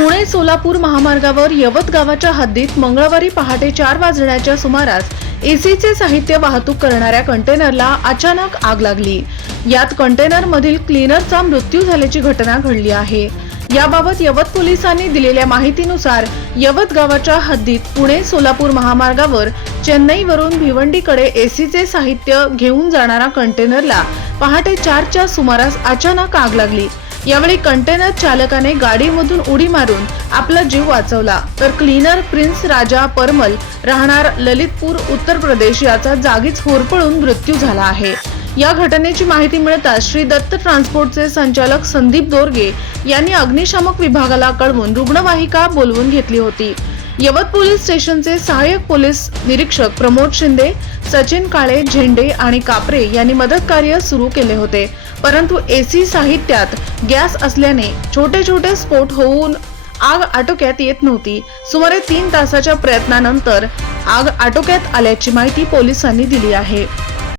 पुणे सोलापूर महामार्गावर यवत गावाच्या हद्दीत मंगळवारी पहाटे 4 वाजण्याच्या सुमारास एसीचे साहित्य वाहतूक करणाऱ्या कंटेनरला अचानक आग लागली। यात कंटेनर मधील क्लीनरचा मृत्यू झाल्याची घटना घडली आहे। याबाबत यवत पोलिसांनी दिलेल्या माहितीनुसार यवत गावाच्या हद्दीत पुणे सोलापूर महामार्गावर चेन्नईवरून भिवंडीकडे एसीचे साहित्य घेऊन जाणारा कंटेनरला पहाटे 4च्या सुमारास अचानक आग लागली। यावेळी कंटेनर चालकाने गाडीमधून उडी मारून आपला जीव वाचवला, तर क्लीनर प्रिन्स राजा परमल राहणार ललितपूर उत्तर प्रदेश याचा जागीच होरपळून मृत्यू झाला आहे। या घटनेची माहिती मिळताच श्री दत्त ट्रान्सपोर्टचे संचालक संदीप दोरगे यांनी अग्निशामक विभागाला कळवून रुग्णवाहिका बोलवून घेतली होती। यवत पोलीस स्टेशनचे सहाय्यक पोलीस निरीक्षक प्रमोद शिंदे, सचिन काळे, झेंडे आणि कापरे यांनी मदत कार्य सुरू केले होते, परंतु एसी साहित्यात गॅस असल्याने छोटे छोटे स्फोट होऊन आग आटोक्यात येत नव्हती। सुमारे 3 तासाच्या प्रयत्नानंतर आग आटोक्यात आल्याची माहिती पोलिसांनी दिली आहे।